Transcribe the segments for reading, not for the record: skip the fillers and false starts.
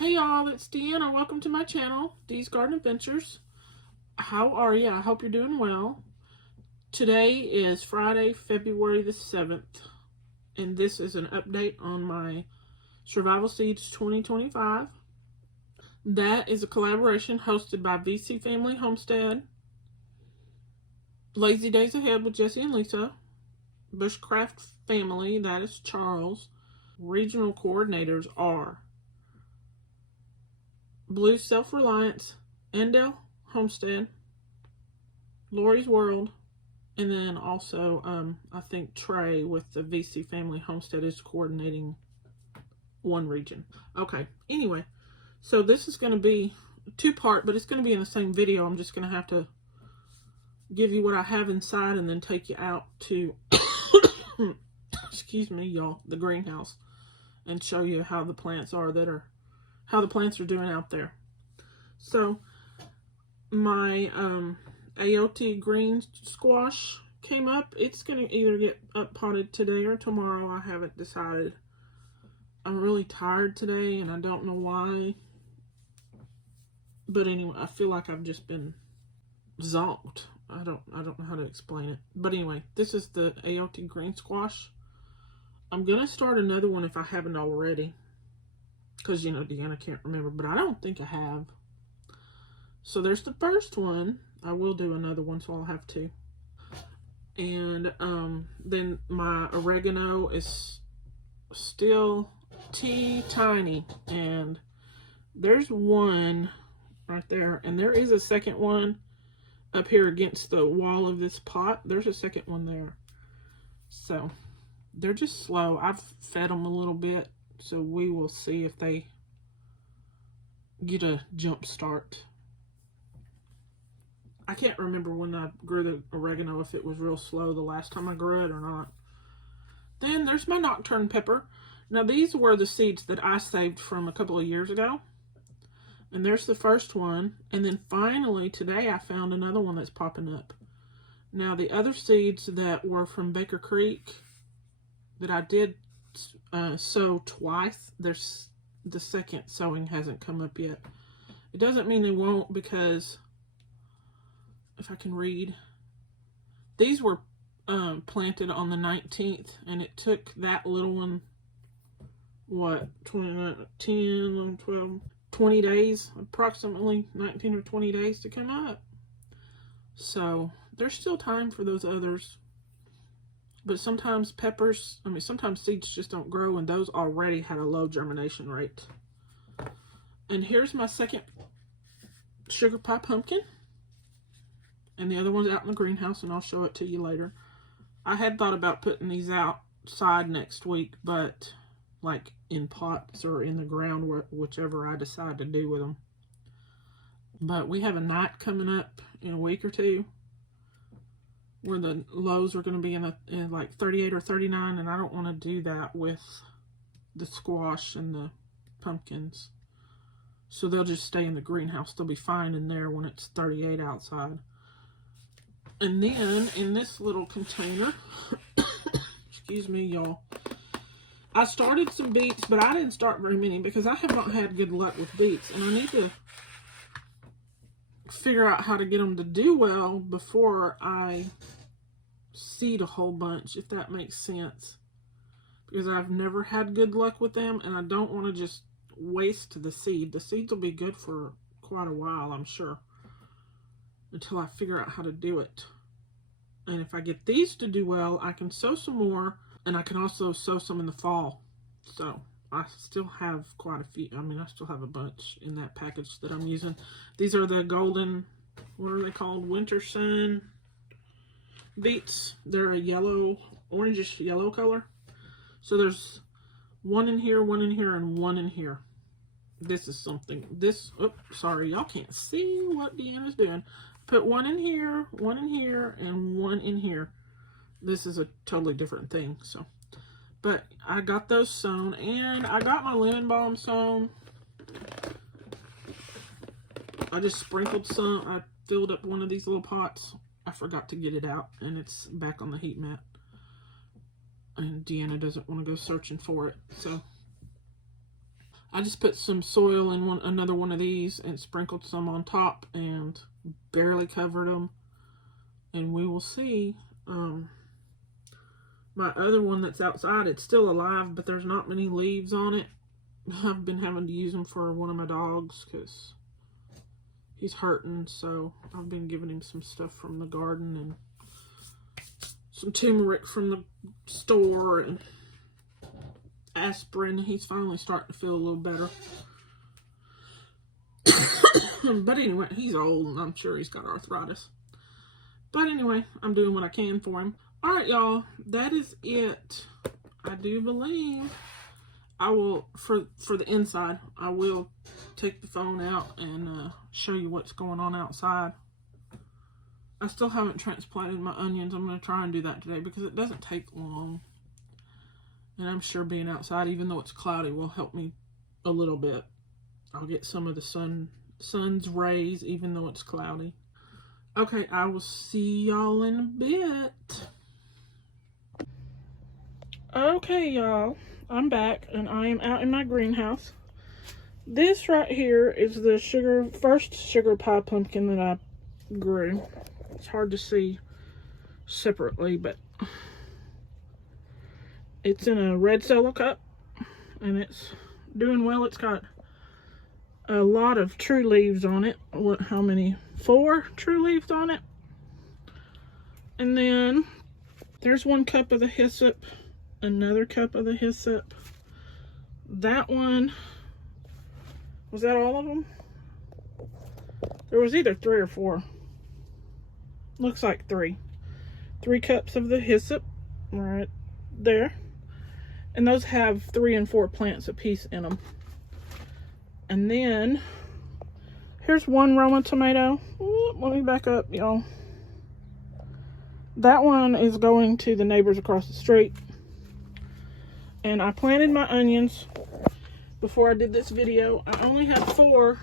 Hey y'all, it's Deanna. Welcome to my channel, Dee's Garden Adventures. How are you? I hope you're doing well. Today is Friday, February the 7th, and this is an update on my Survival Seeds 2025. That is a collaboration hosted by VC Family Homestead, Lazy Days Ahead with Jesse and Lisa, Bushcraft Family, that is Charles. Regional coordinators are Blue Self-Reliance, Endell Homestead, Lori's World, and then also I think Trey with the VC Family Homestead is coordinating one region. Okay, anyway, so this is going to be two-part, but it's going to be in the same video. I'm just going to have to give you what I have inside and then take you out to, excuse me, y'all, the greenhouse and show you how the plants are how the plants are doing out there. So my AOT green squash came up. It's going to either get up potted today or tomorrow. I haven't decided. I'm really tired today and I don't know why. But anyway, I feel like I've just been zonked. I don't know how to explain it. But anyway, this is the AOT green squash. I'm going to start another one if I haven't already. Because, you know, Deanna can't remember. But I don't think I have. So there's the first one. I will do another one, so I'll have two. And then my oregano is still tiny. And there's one right there. And there is a second one up here against the wall of this pot. There's a second one there. So they're just slow. I've fed them a little bit. So we will see if they get a jump start. I can't remember when I grew the oregano, if it was real slow the last time I grew it or not. Then there's my nocturne pepper. Now these were the seeds that I saved from a couple of years ago. And there's the first one. And then finally today I found another one that's popping up. Now the other seeds that were from Baker Creek that I did sow twice, the second sowing hasn't come up yet. It doesn't mean they won't, because if I can read, these were planted on the 19th, and it took that little one, what, 10, 12, 20 days, approximately 19 or 20 days to come up. So there's still time for those others. But sometimes sometimes seeds just don't grow, and those already had a low germination rate. And here's my second sugar pie pumpkin. And the other one's out in the greenhouse, and I'll show it to you later. I had thought about putting these outside next week, but like in pots or in the ground, whichever I decide to do with them. But we have a night coming up in a week or two where the lows are going to be in like 38 or 39, and I don't want to do that with the squash and the pumpkins. So they'll just stay in the greenhouse. They'll be fine in there when it's 38 outside. And then in this little container, excuse me, y'all, I started some beets, but I didn't start very many because I have not had good luck with beets. And I need to figure out how to get them to do well before I seed a whole bunch, if that makes sense. Because I've never had good luck with them, and I don't want to just waste the seed. The seeds will be good for quite a while, I'm sure, until I figure out how to do it. And if I get these to do well, I can sow some more, and I can also sow some in the fall. So I still have quite a few. I still have a bunch in that package that I'm using. These are the golden, what are they called? Winter Sun beets. They're a yellow, orangish yellow color. So there's one in here, and one in here. This is something. Sorry, y'all can't see what Deanna's doing. Put one in here, and one in here. This is a totally different thing. So, but I got those sown, and I got my lemon balm sown. I just sprinkled some. I filled up one of these little pots. I forgot to get it out, and it's back on the heat mat. And Deanna doesn't want to go searching for it, so I just put some soil in another one of these and sprinkled some on top and barely covered them. And we will see. My other one that's outside, it's still alive, but there's not many leaves on it. I've been having to use them for one of my dogs because he's hurting, so I've been giving him some stuff from the garden and some turmeric from the store and aspirin. He's finally starting to feel a little better. But anyway, he's old and I'm sure he's got arthritis. But anyway, I'm doing what I can for him. Alright, y'all, that is it. I do believe I will, for the inside, I will take the phone out and show you what's going on outside. I still haven't transplanted my onions. I'm going to try and do that today because it doesn't take long. And I'm sure being outside, even though it's cloudy, will help me a little bit. I'll get some of the sun's rays, even though it's cloudy. Okay, I will see y'all in a bit. Okay, y'all, I'm back, and I am out in my greenhouse. This right here is the first sugar pie pumpkin that I grew. It's hard to see separately, but it's in a red solo cup, and it's doing well. It's got a lot of true leaves on it. How many? 4 true leaves on it. And then there's 1 cup of the hyssop, another cup of the hyssop. That one, was that all of them? There was either 3 or 4. Looks like 3. 3 cups of the hyssop right there. And those have 3 and 4 plants apiece in them. And then here's 1 Roma tomato. Ooh, let me back up, y'all. That one is going to the neighbors across the street. And I planted my onions before I did this video. I only had 4.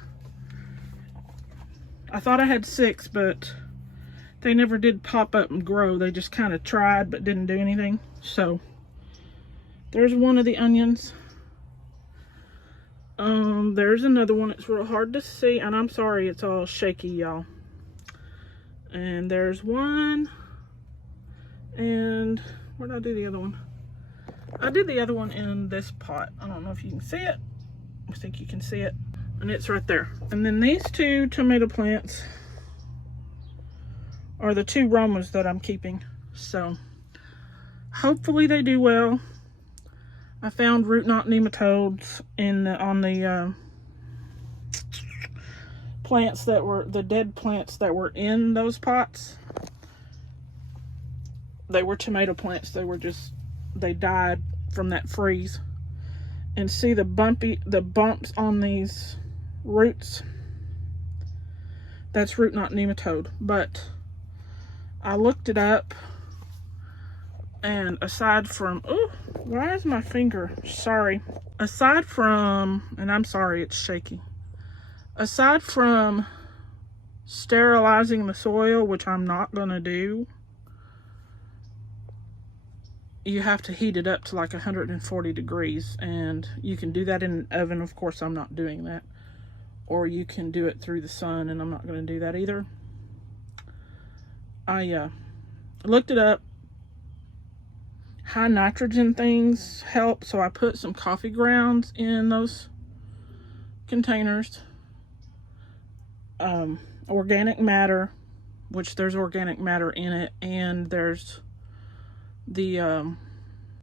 I thought I had 6, but they never did pop up and grow. They just kind of tried but didn't do anything. So there's 1 of the onions. There's another one. It's real hard to see, and I'm sorry it's all shaky, y'all. And there's 1. And where did I do the other one? I did the other one in this pot. I don't know if you can see it. I think you can see it. And it's right there. And then these 2 tomato plants are the 2 Romas that I'm keeping. So hopefully they do well. I found root knot nematodes on the plants that were the dead plants that were in those pots. They were tomato plants. They died from that freeze. And see the bumps on these roots? That's root knot nematode. But I looked it up, and aside from, oh, why is my finger? Sorry. Aside from, and I'm sorry it's shaky. Aside from sterilizing the soil, which I'm not going to do, you have to heat it up to like 140 degrees. And you can do that in an oven. Of course, I'm not doing that. Or you can do it through the sun, and I'm not going to do that either. I looked it up. High nitrogen things help, so I put some coffee grounds in those containers. Organic matter, which there's organic matter in it, and there's the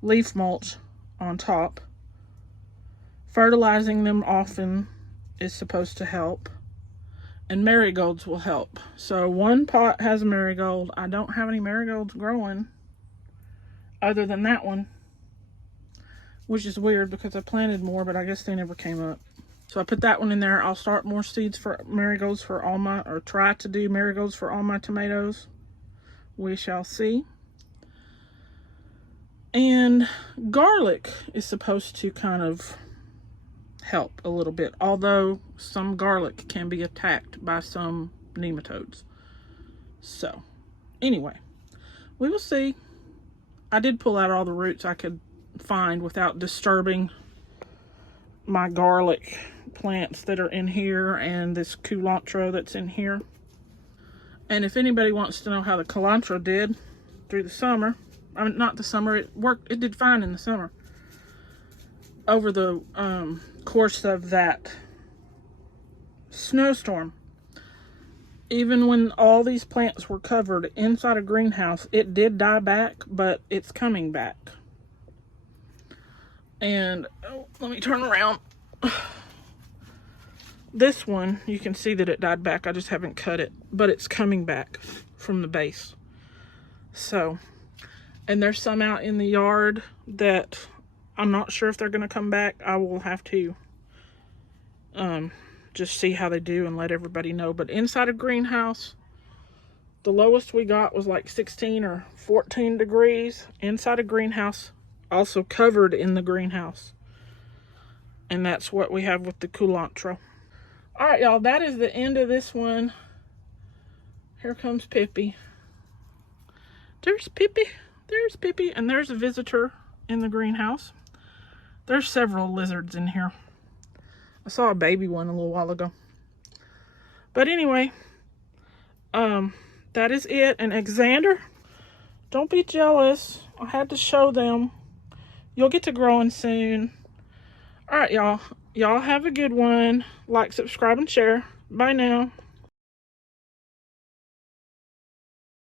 leaf mulch on top. Fertilizing them often is supposed to help, and marigolds will help. So 1 pot has a marigold. I don't have any marigolds growing other than that one, which is weird because I planted more, but I guess they never came up. So I put that one in there. I'll start more seeds for marigolds for all my, or try to do marigolds for all my tomatoes. We shall see. And garlic is supposed to kind of help a little bit, although some garlic can be attacked by some nematodes. So anyway, we will see. I did pull out all the roots I could find without disturbing my garlic plants that are in here and this culantro that's in here. And if anybody wants to know how the culantro did through the summer, I mean, not the summer, it did fine in the summer. Over the course of that snowstorm, even when all these plants were covered inside a greenhouse, it did die back, but it's coming back. And let me turn around. This one, you can see that it died back. I just haven't cut it, but it's coming back from the base. So, and there's some out in the yard that I'm not sure if they're going to come back. I will have to just see how they do and let everybody know. But inside a greenhouse, the lowest we got was like 16 or 14 degrees inside a greenhouse, also covered in the greenhouse. And that's what we have with the culantro. All right, y'all, that is the end of this one. Here comes Pippi. There's Pippi. There's Pippi. And there's a visitor in the greenhouse. There's several lizards in here. I saw a baby one a little while ago. But anyway, that is it. And Xander, don't be jealous. I had to show them. You'll get to growing soon. All right, y'all. Y'all have a good one. Like, subscribe, and share. Bye now.